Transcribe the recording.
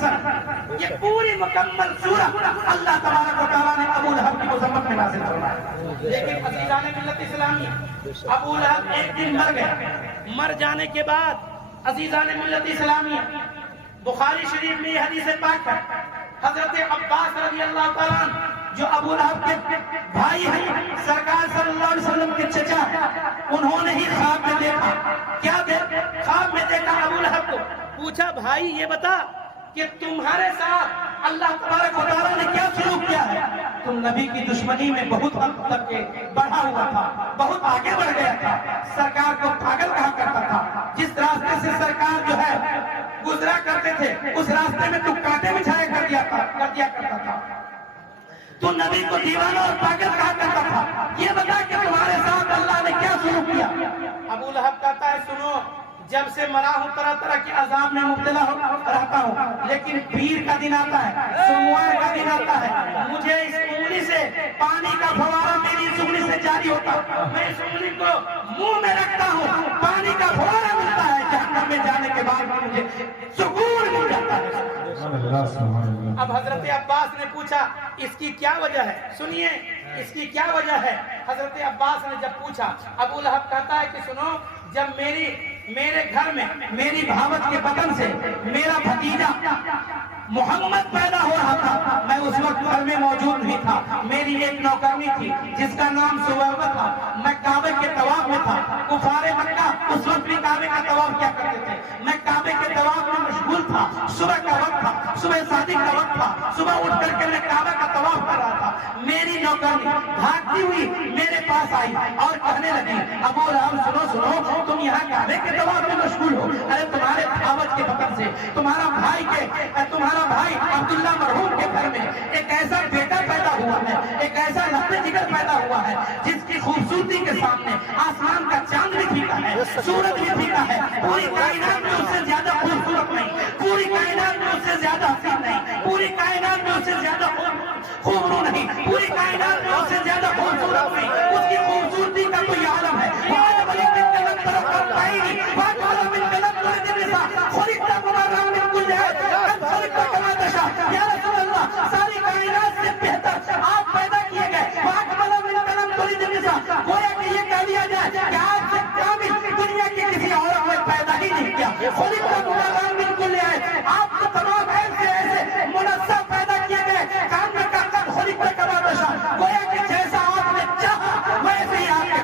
حسن، یہ پوری مکمل سورہ اللہ تبارک و تعالیٰ نے ابو لہب کی مذمت میں نازل فرمایا۔ لیکن عزیزان ملت اسلامی، ابو لہب ایک دن مر گیا، مر جانے کے بعد عزیزان ملت اسلامی، بخاری شریف میں یہ حدیث پاک ہے، حضرت عباس رضی اللہ تعالیٰ عنہ جو ابو لہب کے بھائی ہیں، سرکار صلی اللہ علیہ وسلم کے چچا ہیں، انہوں نے ہی خواب میں دیکھا، کیا خواب میں دیکھا ابو لہب کو، پوچھا بھائی یہ بتا کہ تمہارے ساتھ اللہ تبارک و تعالیٰ نے کیا سلوک کیا ہے؟ تم نبی کی دشمنی میں بہت حد تک کے بڑھا ہوا تھا، بہت آگے بڑھ گیا تھا، سرکار کو پاگل کہا کرتا تھا، جس راستے سے سرکار جو ہے گزرا کرتے تھے اس راستے میں تو کانٹے بچھایا کر دیا کرتا تھا، تو نبی کو دیوانہ اور پاگل کہا کرتا تھا، یہ بتا کہ تمہارے ساتھ اللہ نے کیا سلوک کیا؟ ابو لہب کہتا ہے سنو، جب سے مرا ہوں طرح طرح کے عذاب میں مبتلا رہتا ہوں، لیکن پیر کا دن آتا ہے، سوموار کا دن آتا ہے، مجھے اس انگلی سے پانی کا فوارہ میری اس انگلی سے جاری ہوتا، میں اس انگلی کو منہ میں رکھتا ہوں، پانی کا فوارہ ملتا ہے، جہنم میں جانے کے بعد مجھے سکون مل جاتا ہے۔ اب حضرت عباس نے پوچھا اس کی کیا وجہ ہے؟ سنیے اس کی کیا وجہ ہے؟ حضرت عباس نے جب پوچھا، ابو لہب کہتا ہے کہ سنو، جب میرے گھر میں میری بھاوت کے بدن سے میرا بھتیجا محمد پیدا ہو رہا تھا، میں اس وقت گھر میں موجود نہیں تھا، میری ایک نوکرنی تھی جس کا نام سویبہ تھا، میں کعبے کے طواف میں تھا، کفار مکہ اس وقت بھی کعبے کا طواف کیا کرتے تھے، میں کعبے کے طواف میں مشغول تھا، صبح کا وقت تھا، صبح صادق کا وقت تھا، صبح اٹھ کر کے میں کعبے کا طواف کر رہا تھا، میری نوکرنی بھاگتی ہوئی میرے پاس آئی اور کہنے لگی ابو لہب سنو تم یہاں کعبے کے طواف میں مشغول ہو، ارے تمہارے بھاوت کے بدن سے تمہارا بھائی عبداللہ مرحوم کے گھر میں ایک ایسا بیٹا پیدا ہوا ہے، ایک ایسا لحظے جگر پیدا ہوا ہے جس کی خوبصورتی کے سامنے آسمان کا چاند بھی پھیکا ہے، سورج بھی پھیکا ہے، پوری کائنات میں اس سے زیادہ خوبصورت نہیں، پوری کائنات میں اس سے زیادہ حسین نہیں، پوری کائنات میں اس سے زیادہ خوبرو نہیں، پوری کائنات میں اس سے زیادہ خوبصورت نہیں، اس کی